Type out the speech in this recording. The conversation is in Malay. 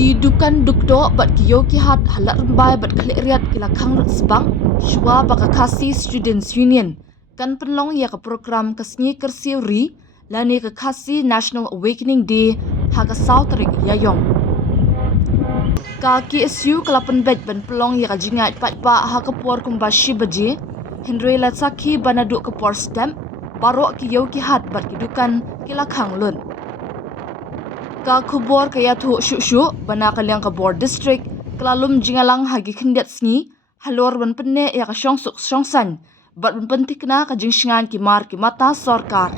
Ki dukan dukdoh bat ki yo ki hat Ladrymbai Khliehriat kila Khang sbang shuwa baka Khasi Students Union kan penlong ya ka program kasngi kersiuri lani ka Khasi National Awakening Day ha ka sautrik yayong ka ki SU kalapan bet ban pelong ya ka jingat pat pa ha ka por kumbashi baje Henry Latsaki banadu ka por stamp barok ki yo ki hat bat ki dukan kila Khang lun ka khubor kaya thu shu bana kalyang ka board district klalum jingalang hagi khindet sngi halor ban penne ya ka shongsuk shongsan bat ban pentikna ka jingshingan ki mar ki mata sarkar